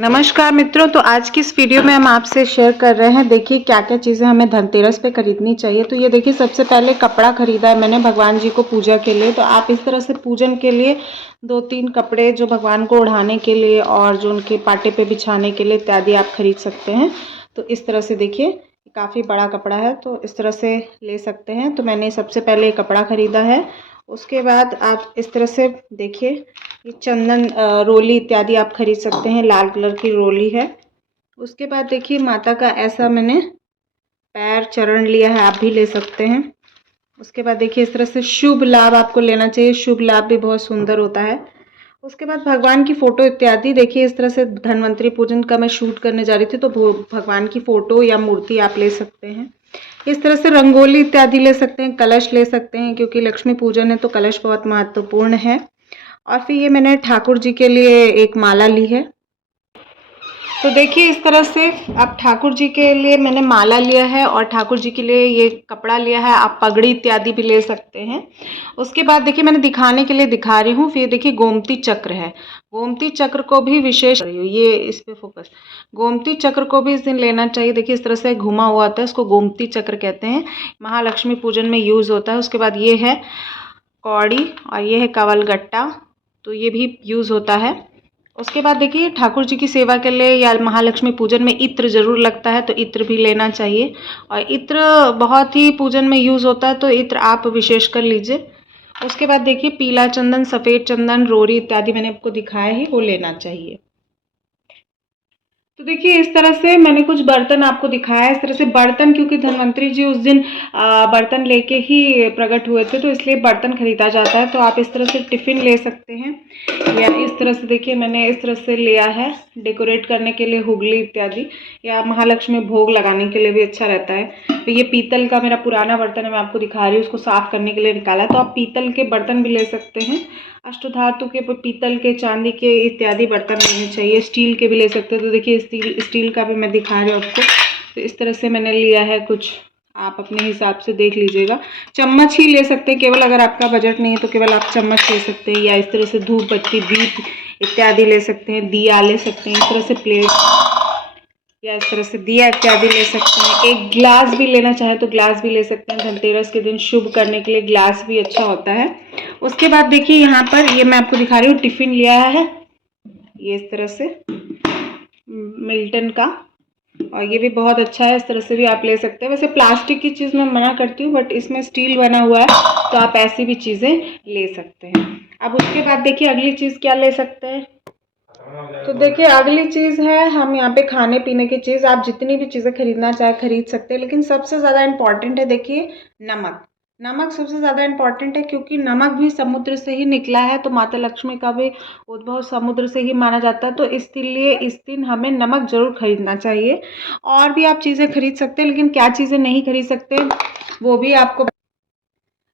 नमस्कार मित्रों, तो आज की इस वीडियो में हम आपसे शेयर कर रहे हैं। देखिए क्या क्या चीज़ें हमें धनतेरस पे खरीदनी चाहिए। तो ये देखिए, सबसे पहले कपड़ा खरीदा है मैंने भगवान जी को पूजा के लिए। तो आप इस तरह से पूजन के लिए 2-3 कपड़े जो भगवान को ओढ़ाने के लिए और जो उनके पाटे पे बिछाने के लिए इत्यादि आप खरीद सकते हैं। तो इस तरह से देखिए, काफ़ी बड़ा कपड़ा है तो इस तरह से ले सकते हैं। तो मैंने सबसे पहले कपड़ा खरीदा है। उसके बाद आप इस तरह से देखिए, ये चंदन रोली इत्यादि आप खरीद सकते हैं। लाल कलर की रोली है। उसके बाद देखिए, माता का ऐसा मैंने पैर चरण लिया है, आप भी ले सकते हैं। उसके बाद देखिए, इस तरह से शुभ लाभ आपको लेना चाहिए। शुभ लाभ भी बहुत सुंदर होता है। उसके बाद भगवान की फ़ोटो इत्यादि देखिए, इस तरह से धन्वंतरी पूजन का मैं शूट करने जा रही थी तो भगवान की फ़ोटो या मूर्ति आप ले सकते हैं। इस तरह से रंगोली इत्यादि ले सकते हैं, कलश ले सकते हैं, क्योंकि लक्ष्मी पूजन है तो कलश बहुत महत्वपूर्ण है। और फिर ये मैंने ठाकुर जी के लिए एक माला ली है। तो देखिए, इस तरह से अब ठाकुर जी के लिए मैंने माला लिया है और ठाकुर जी के लिए ये कपड़ा लिया है। आप पगड़ी इत्यादि भी ले सकते हैं। उसके बाद देखिए, मैंने दिखाने के लिए दिखा रही हूँ। फिर देखिए, गोमती चक्र है। गोमती चक्र को भी विशेष, ये इस पे फोकस, गोमती चक्र को भी इस दिन लेना चाहिए। देखिए, इस तरह से घुमा हुआ होता है, इसको गोमती चक्र कहते हैं। महालक्ष्मी पूजन में यूज़ होता है। उसके बाद ये है कौड़ी और ये है कवलगट्टा, तो ये भी यूज़ होता है। उसके बाद देखिए, ठाकुर जी की सेवा के लिए या महालक्ष्मी पूजन में इत्र ज़रूर लगता है, तो इत्र भी लेना चाहिए। और इत्र बहुत ही पूजन में यूज़ होता है, तो इत्र आप विशेष कर लीजिए। उसके बाद देखिए, पीला चंदन, सफ़ेद चंदन, रोरी इत्यादि मैंने आपको दिखाया ही, वो लेना चाहिए। तो देखिए, इस तरह से मैंने कुछ बर्तन आपको दिखाया है। इस तरह से बर्तन, क्योंकि धन्वंतरी जी उस दिन बर्तन लेके ही प्रकट हुए थे, तो इसलिए बर्तन खरीदा जाता है। तो आप इस तरह से टिफ़िन ले सकते हैं, या इस तरह से देखिए, मैंने इस तरह से लिया है डेकोरेट करने के लिए हुगली इत्यादि, या महालक्ष्मी भोग लगाने के लिए भी अच्छा रहता है। तो ये पीतल का मेरा पुराना बर्तन है, मैं आपको दिखा रही हूँ, उसको साफ़ करने के लिए निकाला है। तो आप पीतल के बर्तन भी ले सकते हैं। अष्टधातु के, पीतल के, चांदी के इत्यादि बर्तन लेने चाहिए। स्टील के भी ले सकते हैं। तो देखिए, स्टील का भी मैं दिखा रही हूँ आपको। तो इस तरह से मैंने लिया है कुछ, आप अपने हिसाब से देख लीजिएगा। चम्मच ही ले सकते हैं केवल, अगर आपका बजट नहीं है तो केवल आप चम्मच ले सकते हैं। या इस तरह से धूप बत्ती, दीप इत्यादि ले सकते हैं। दिया ले सकते हैं, इस तरह से प्लेट या इस तरह से दिया इत्यादि ले सकते हैं। एक ग्लास भी लेना चाहे तो ग्लास भी ले सकते हैं। धनतेरस के दिन शुभ करने के लिए ग्लास भी अच्छा होता है। उसके बाद देखिए, यहाँ पर ये मैं आपको दिखा रही हूँ, टिफ़िन लिया है ये इस तरह से मिल्टन का, और ये भी बहुत अच्छा है। इस तरह से भी आप ले सकते हैं। वैसे प्लास्टिक की चीज़ मैं मना करती हूँ, बट इसमें स्टील बना हुआ है तो आप ऐसी भी चीज़ें ले सकते हैं। अब उसके बाद देखिए, अगली चीज़ क्या ले सकते हैं। तो देखिए, अगली चीज़ है हम यहाँ पे खाने पीने की चीज़। आप जितनी भी चीज़ें खरीदना चाहे खरीद सकते हैं, लेकिन सबसे ज़्यादा इम्पॉर्टेंट है देखिए, नमक। नमक सबसे ज़्यादा इम्पॉर्टेंट है, क्योंकि नमक भी समुद्र से ही निकला है। तो माता लक्ष्मी का भी उद्भव समुद्र से ही माना जाता है। तो इसलिए इस दिन हमें नमक ज़रूर खरीदना चाहिए। और भी आप चीज़ें खरीद सकते हैं, लेकिन क्या चीज़ें नहीं खरीद सकते वो भी आपको,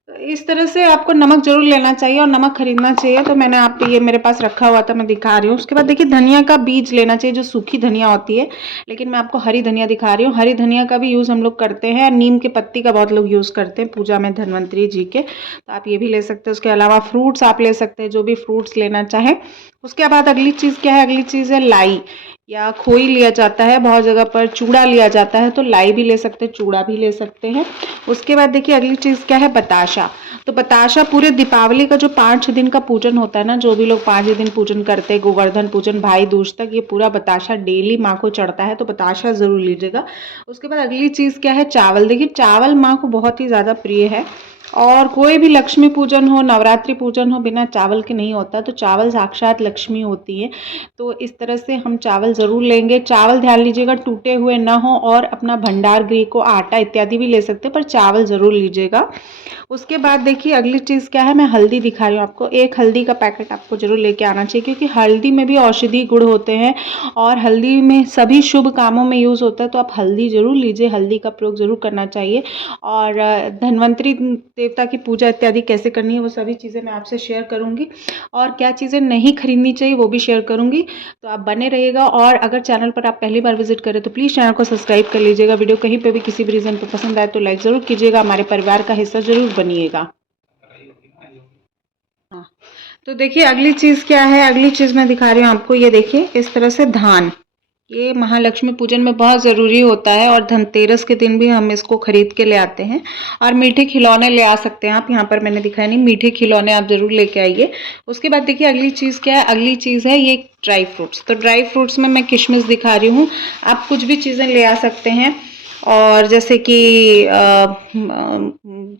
इस तरह से आपको नमक ज़रूर लेना चाहिए और नमक खरीदना चाहिए। तो मैंने आप ये मेरे पास रखा हुआ था, मैं दिखा रही हूँ। उसके बाद देखिए, धनिया का बीज लेना चाहिए, जो सूखी धनिया होती है, लेकिन मैं आपको हरी धनिया दिखा रही हूँ। हरी धनिया का भी यूज़ हम लोग करते हैं। नीम के पत्ती का बहुत लोग यूज़ करते हैं पूजा में धन्वंतरी जी के, तो आप ये भी ले सकते हैं। उसके अलावा फ्रूट्स आप ले सकते हैं, जो भी फ्रूट्स लेना चाहें। उसके बाद अगली चीज़ क्या है, अगली चीज़ है लाई या खोई लिया जाता है। बहुत जगह पर चूड़ा लिया जाता है, तो लाई भी ले सकते हैं, चूड़ा भी ले सकते हैं। उसके बाद देखिए, अगली चीज़ क्या है, बताशा। तो बताशा पूरे दीपावली का जो 5 दिन का पूजन होता है ना, जो भी लोग 5 दिन पूजन करते हैं, गोवर्धन पूजन, भाई दूज तक, ये पूरा बताशा डेली माँ को चढ़ता है। तो बताशा ज़रूर लीजिएगा। उसके बाद अगली चीज़ क्या है, चावल। देखिए, चावल माँ को बहुत ही ज़्यादा प्रिय है, और कोई भी लक्ष्मी पूजन हो, नवरात्रि पूजन हो, बिना चावल के नहीं होता। तो चावल साक्षात लक्ष्मी होती है। तो इस तरह से हम चावल ज़रूर लेंगे। चावल ध्यान लीजिएगा टूटे हुए ना हो, और अपना भंडार गृह को आटा इत्यादि भी ले सकते हैं, पर चावल ज़रूर लीजिएगा। उसके बाद देखिए, अगली चीज़ क्या है, मैं हल्दी दिखा रही हूँ आपको। एक हल्दी का पैकेट आपको ज़रूर लेके आना चाहिए, क्योंकि हल्दी में भी औषधि गुण होते हैं और हल्दी में सभी शुभ कामों में यूज़ होता है। तो आप हल्दी ज़रूर लीजिए, हल्दी का प्रयोग ज़रूर करना चाहिए। और धन्वंतरी देवता की पूजा इत्यादि कैसे करनी है, वो सभी चीज़ें मैं आपसे शेयर करूँगी, और क्या चीज़ें नहीं खरीदनी चाहिए वो भी शेयर करूँगी। तो आप बने रहिएगा। और अगर चैनल पर आप पहली बार विजिट करें तो प्लीज़ चैनल को सब्सक्राइब कर लीजिएगा। वीडियो कहीं पे भी किसी भी रीज़न पर पसंद आए तो लाइक ज़रूर कीजिएगा। हमारे परिवार का हिस्सा ज़रूर बनिएगा। हाँ, तो देखिए अगली चीज़ क्या है, अगली चीज़ मैं दिखा रही हूँ आपको। ये देखिए इस तरह से धान, ये महालक्ष्मी पूजन में बहुत ज़रूरी होता है और धनतेरस के दिन भी हम इसको खरीद के ले आते हैं। और मीठे खिलौने ले आ सकते हैं आप, यहाँ पर मैंने दिखाया नहीं, मीठे खिलौने आप ज़रूर लेके आइए। उसके बाद देखिए अगली चीज़ क्या है, अगली चीज़ है ये ड्राई फ्रूट्स। तो ड्राई फ्रूट्स में मैं किशमिश दिखा रही हूँ, आप कुछ भी चीज़ें ले आ सकते हैं। और जैसे कि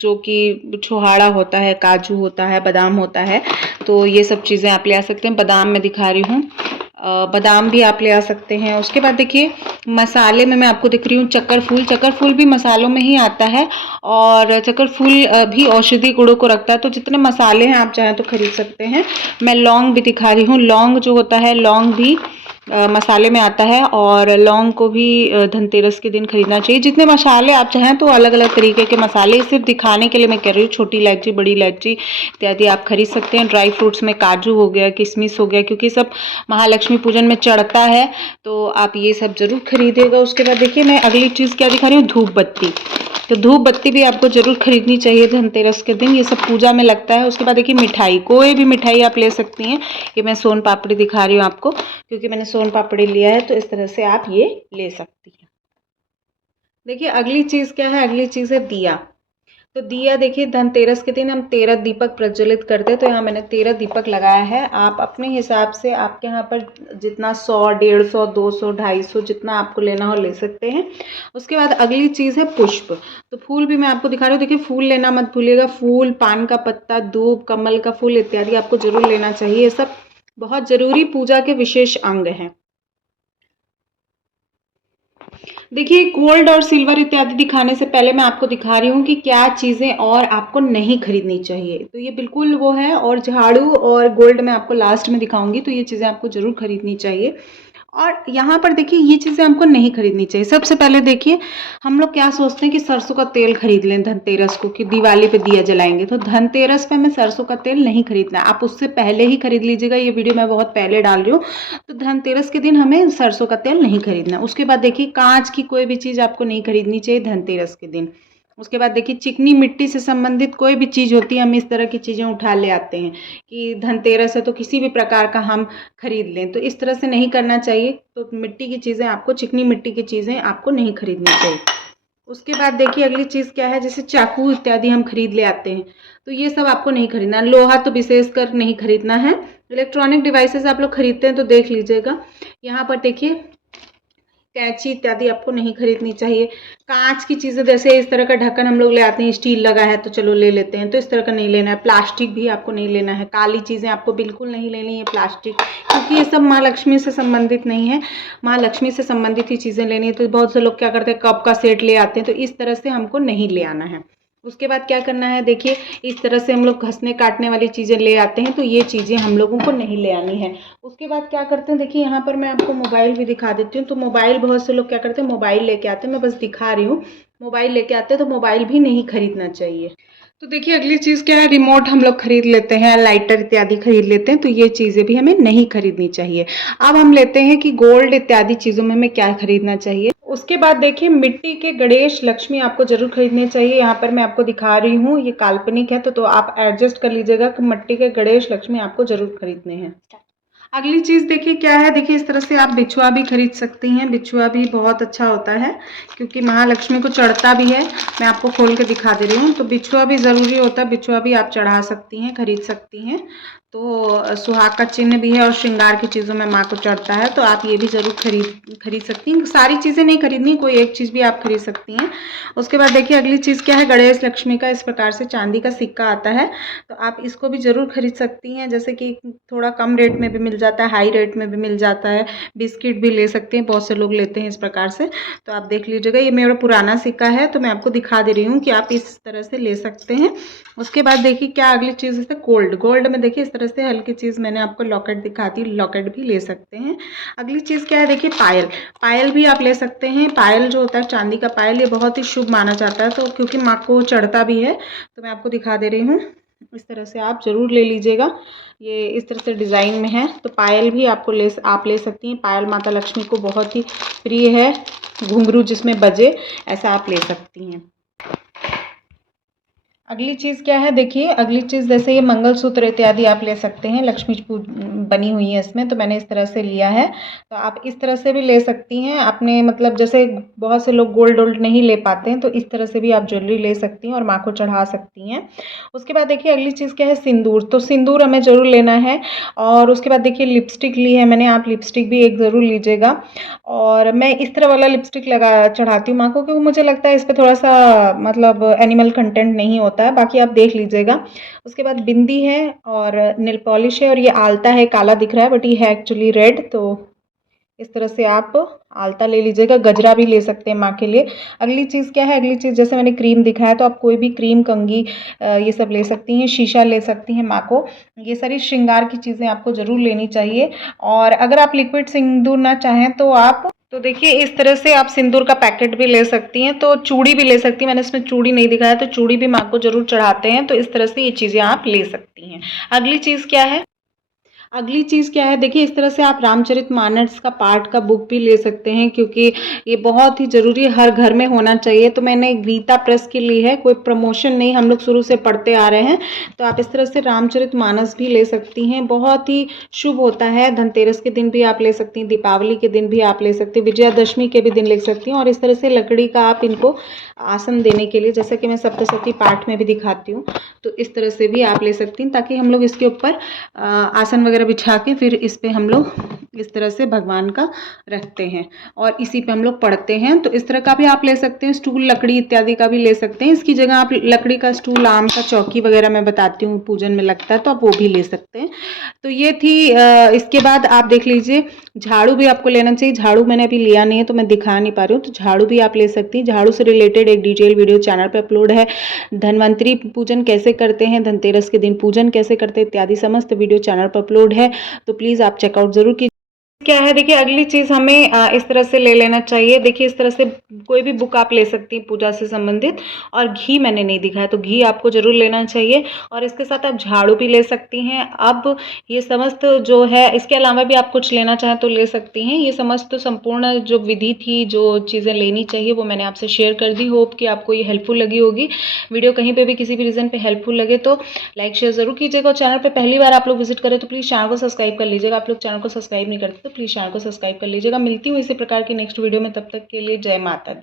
जो कि छुहाड़ा होता है, काजू होता है, बादाम होता है, तो ये सब चीज़ें आप ले आ सकते हैं। बादाम मैं दिखा रही हूँ, बादाम भी आप ले आ सकते हैं। उसके बाद देखिए मसाले में मैं आपको दिख रही हूँ चक्कर फूल। चक्कर फूल भी मसालों में ही आता है और चक्कर फूल भी औषधि गुणों को रखता है। तो जितने मसाले हैं आप चाहें तो खरीद सकते हैं। मैं लौंग भी दिखा रही हूँ, लौंग जो होता है, लौंग भी मसाले में आता है और लौंग को भी धनतेरस के दिन खरीदना चाहिए। जितने मसाले आप चाहें तो अलग अलग तरीके के मसाले, सिर्फ दिखाने के लिए मैं कह रही हूँ, छोटी इलायची, बड़ी इलायची इत्यादि आप खरीद सकते हैं। ड्राई फ्रूट्स में काजू हो गया, किशमिश हो गया, क्योंकि सब महालक्ष्मी पूजन में चढ़ता है, तो आप ये सब जरूर खरीदिएगा। उसके बाद देखिए मैं अगली चीज़ क्या दिखा रही हूँ, धूप बत्ती। तो धूप बत्ती भी आपको जरूर खरीदनी चाहिए धनतेरस के दिन, ये सब पूजा में लगता है। उसके बाद देखिए मिठाई, कोई भी मिठाई आप ले सकती हैं। ये मैं सोन पापड़ी दिखा रही हूँ आपको, क्योंकि मैंने सोन पापड़ी लिया है, तो इस तरह से आप ये ले सकती हैं। देखिए अगली चीज़ क्या है, अगली चीज़ है दिया। तो दिया देखिए धनतेरस के दिन हम 13 दीपक प्रज्वलित करते हैं, तो यहाँ मैंने 13 दीपक लगाया है। आप अपने हिसाब से आपके यहाँ पर जितना 100, 150, 200, 250 जितना आपको लेना हो ले सकते हैं। उसके बाद अगली चीज़ है पुष्प। तो फूल भी मैं आपको दिखा रही हूँ। देखिए फूल लेना मत भूलिएगा, फूल, पान का पत्ता, धूप, कमल का फूल इत्यादि आपको जरूर लेना चाहिए। ये सब बहुत जरूरी पूजा के विशेष अंग हैं। देखिए गोल्ड और सिल्वर इत्यादि दिखाने से पहले मैं आपको दिखा रही हूँ कि क्या चीज़ें और आपको नहीं खरीदनी चाहिए। तो ये बिल्कुल वो है, और झाड़ू और गोल्ड मैं आपको लास्ट में दिखाऊंगी, तो ये चीज़ें आपको जरूर खरीदनी चाहिए। और यहाँ पर देखिए ये चीज़ें हमको नहीं खरीदनी चाहिए। सबसे पहले देखिए हम लोग क्या सोचते हैं कि सरसों का तेल खरीद लें धनतेरस को, कि दिवाली पे दिया जलाएंगे। तो धनतेरस पे हमें सरसों का तेल नहीं खरीदना है, आप उससे पहले ही खरीद लीजिएगा। ये वीडियो मैं बहुत पहले डाल रही हूँ, तो धनतेरस के दिन हमें सरसों का तेल नहीं खरीदना। उसके बाद देखिए कांच की कोई भी चीज़ आपको नहीं खरीदनी चाहिए धनतेरस के दिन। उसके बाद देखिए चिकनी मिट्टी से संबंधित कोई भी चीज़ होती है, हम इस तरह की चीज़ें उठा ले आते हैं कि धनतेरस है तो किसी भी प्रकार का हम खरीद लें, तो इस तरह से नहीं करना चाहिए। तो मिट्टी की चीज़ें आपको, चिकनी मिट्टी की चीज़ें आपको नहीं खरीदनी चाहिए। उसके बाद देखिए अगली चीज़ क्या है, जैसे चाकू इत्यादि हम खरीद ले आते हैं, तो ये सब आपको नहीं खरीदना। लोहा तो विशेषकर नहीं खरीदना है। इलेक्ट्रॉनिक डिवाइसेस आप लोग खरीदते हैं तो देख लीजिएगा। यहाँ पर देखिए कैंची इत्यादि आपको नहीं खरीदनी चाहिए। कांच की चीज़ें, जैसे इस तरह का ढक्कन हम लोग ले आते हैं, स्टील लगा है तो चलो ले लेते हैं, तो इस तरह का नहीं लेना है। प्लास्टिक भी आपको नहीं लेना है, काली चीज़ें आपको बिल्कुल नहीं लेनी है प्लास्टिक, क्योंकि ये सब माँ लक्ष्मी से संबंधित नहीं है। माँ लक्ष्मी से संबंधित ही चीज़ें लेनी है। तो बहुत से लोग क्या करते हैं, कप का सेट ले आते हैं, तो इस तरह से हमको नहीं ले आना है। उसके बाद क्या करना है, देखिए इस तरह से हम लोग घसने काटने वाली चीज़ें ले आते हैं, तो ये चीज़ें हम लोगों को नहीं ले आनी है। उसके बाद क्या करते हैं, देखिए यहाँ पर मैं आपको मोबाइल भी दिखा देती हूँ। तो मोबाइल, बहुत से लोग क्या करते हैं, मोबाइल लेके आते हैं, मैं बस दिखा रही हूँ। मोबाइल लेके आते हैं तो मोबाइल भी नहीं खरीदना चाहिए। तो देखिए अगली चीज़ क्या है, रिमोट हम लोग खरीद लेते हैं, लाइटर इत्यादि खरीद लेते हैं, तो ये चीज़ें भी हमें नहीं खरीदनी चाहिए। अब हम लेते हैं कि गोल्ड इत्यादि चीज़ों में हमें क्या खरीदना चाहिए। उसके बाद देखिए मिट्टी के गणेश लक्ष्मी आपको जरूर खरीदने चाहिए। यहाँ पर मैं आपको दिखा रही हूँ, ये काल्पनिक है, तो आप एडजस्ट कर लीजिएगा कि मिट्टी के गणेश लक्ष्मी आपको जरूर खरीदने हैं। अगली चीज़ देखिए क्या है, देखिए इस तरह से आप बिछुआ भी खरीद सकती हैं। बिछुआ भी बहुत अच्छा होता है, क्योंकि महालक्ष्मी को चढ़ता भी है। मैं आपको खोल के दिखा दे रही हूँ। तो बिछुआ भी ज़रूरी होता है, बिछुआ भी आप चढ़ा सकती हैं, खरीद सकती हैं। तो सुहाग का चिन्ह भी है और श्रृंगार की चीज़ों में माँ को चढ़ता है, तो आप ये भी ज़रूर खरीद सकती हैं। सारी चीज़ें नहीं खरीदनी, कोई एक चीज़ भी आप खरीद सकती हैं। उसके बाद देखिए अगली चीज़ क्या है, गणेश लक्ष्मी का इस प्रकार से चांदी का सिक्का आता है, तो आप इसको भी ज़रूर खरीद सकती हैं। जैसे कि थोड़ा कम रेट में भी मिल जाता है, हाई रेट में भी मिल जाता है। बिस्किट भी ले सकते हैं, बहुत से लोग लेते हैं इस प्रकार से, तो आप देख लीजिएगा। ये मेरा पुराना सिक्का है, तो मैं आपको दिखा दे रही हूँ कि आप इस तरह से ले सकते हैं। उसके बाद देखिए क्या अगली चीज़ है, गोल्ड। गोल्ड में देखिए इस तरह से हल्की चीज़ मैंने आपको लॉकेट दिखा दी, लॉकेट भी ले सकते हैं। अगली चीज़ क्या है, देखिए पायल। पायल भी आप ले सकते हैं। पायल जो होता है चांदी का पायल, ये बहुत ही शुभ माना जाता है, तो क्योंकि माँ को चढ़ता भी है, तो मैं आपको दिखा दे रही हूँ। इस तरह से आप ज़रूर ले लीजिएगा। ये इस तरह से डिज़ाइन में है, तो पायल भी आप ले सकती हैं। पायल माता लक्ष्मी को बहुत ही प्रिय है, घुंघरू जिसमें बजे, ऐसा आप ले सकती हैं। अगली चीज़ क्या है देखिए, अगली चीज़ जैसे ये मंगलसूत्र इत्यादि आप ले सकते हैं, लक्ष्मी बनी हुई है इसमें, तो मैंने इस तरह से लिया है। तो आप इस तरह से भी ले सकती हैं, अपने मतलब जैसे बहुत से लोग गोल्ड वोल्ड नहीं ले पाते हैं, तो इस तरह से भी आप ज्वेलरी ले सकती हैं और माँ को चढ़ा सकती हैं। उसके बाद देखिए अगली चीज़ क्या है, सिंदूर। तो सिंदूर हमें ज़रूर लेना है। और उसके बाद देखिए लिपस्टिक ली है मैंने, आप लिपस्टिक भी एक ज़रूर लीजिएगा। और मैं इस तरह वाला लिपस्टिक लगा चढ़ाती हूँ माँ को, क्योंकि मुझे लगता है इस पे थोड़ा सा मतलब एनिमल कंटेंट नहीं होता है, बाकी आप देख लीजिएगा। उसके बाद बिंदी है और नेल पॉलिश है, और ये आलता है, काला दिख रहा है बट ये है एक्चुअली रेड। तो इस तरह से आप आलता ले लीजिएगा, गजरा भी ले सकते हैं माँ के लिए। अगली चीज़ क्या है, अगली चीज़ जैसे मैंने क्रीम दिखाया, तो आप कोई भी क्रीम, कंघी ये सब ले सकती हैं, शीशा ले सकती हैं माँ को। ये सारी श्रृंगार की चीज़ें आपको ज़रूर लेनी चाहिए। और अगर आप लिक्विड सिंदूर ना चाहें तो आप, तो देखिए इस तरह से आप सिंदूर का पैकेट भी ले सकती हैं, तो चूड़ी भी ले सकती हैं। मैंने इसमें चूड़ी नहीं दिखाया, तो चूड़ी भी माँ को ज़रूर चढ़ाते हैं, तो इस तरह से ये चीज़ें आप ले सकती हैं। अगली चीज़ क्या है, अगली चीज़ क्या है देखिए, इस तरह से आप रामचरितमानस का पाठ का बुक भी ले सकते हैं, क्योंकि ये बहुत ही ज़रूरी है, हर घर में होना चाहिए। तो मैंने गीता प्रेस की ली है, कोई प्रमोशन नहीं, हम लोग शुरू से पढ़ते आ रहे हैं। तो आप इस तरह से रामचरितमानस भी ले सकती हैं, बहुत ही शुभ होता है। धनतेरस के दिन भी आप ले सकती हैं, दीपावली के दिन भी आप ले सकती हैं, विजयादशमी के भी दिन ले सकती हैं। और इस तरह से लकड़ी का आप इनको आसन देने के लिए, जैसा कि मैं सप्तशती पाठ में भी दिखाती हूँ, तो इस तरह से भी आप ले सकती हैं, ताकि हम लोग इसके ऊपर आसन वगैरह बिछा के फिर इस पे हम लोग इस तरह से भगवान का रखते हैं और इसी पे हम लोग पढ़ते हैं। तो इस तरह का भी आप ले सकते हैं। स्टूल लकड़ी इत्यादि का भी ले सकते हैं, इसकी जगह आप लकड़ी का स्टूल, आम का चौकी वगैरह मैं बताती हूँ पूजन में लगता है, तो आप वो भी ले सकते हैं। तो ये थी इसके बाद आप देख लीजिए, झाड़ू भी आपको लेना चाहिए। झाड़ू मैंने अभी लिया नहीं है तो मैं दिखा नहीं पा रही हूँ, तो झाड़ू भी आप ले सकती हैं। झाड़ू से रिलेटेड एक डिटेल वीडियो चैनल पे अपलोड है। धनवंतरी पूजन कैसे करते हैं, धनतेरस के दिन पूजन कैसे करते हैं इत्यादि समस्त वीडियो चैनल पर अपलोड है, तो प्लीज़ आप चेकआउट ज़रूर कीजिए। क्या है देखिए, अगली चीज़ हमें इस तरह से ले लेना चाहिए। देखिए इस तरह से कोई भी बुक आप ले सकती हैं पूजा से संबंधित। और घी मैंने नहीं दिखाया, तो घी आपको ज़रूर लेना चाहिए। और इसके साथ आप झाड़ू भी ले सकती हैं। अब ये समस्त जो है, इसके अलावा भी आप कुछ लेना चाहें तो ले सकती हैं। ये समस्त संपूर्ण जो विधि थी, जो चीज़ें लेनी चाहिए, वो मैंने आपसे शेयर कर दी। होप कि आपको ये हेल्पफुल लगी होगी। वीडियो कहीं पर भी किसी भी रीज़न पर हेल्पफुल लगे तो लाइक शेयर ज़रूर कीजिएगा। और चैनल पर पहली बार आप लोग विजिट करें तो प्लीज़ चैनल को सब्सक्राइब कर लीजिएगा। आप लोग चैनल को सब्सक्राइब नहीं करते तो प्लीज़ चैनल को सब्सक्राइब कर लीजिएगा। मिलती हूँ इसी प्रकार की नेक्स्ट वीडियो में, तब तक के लिए जय माता दी।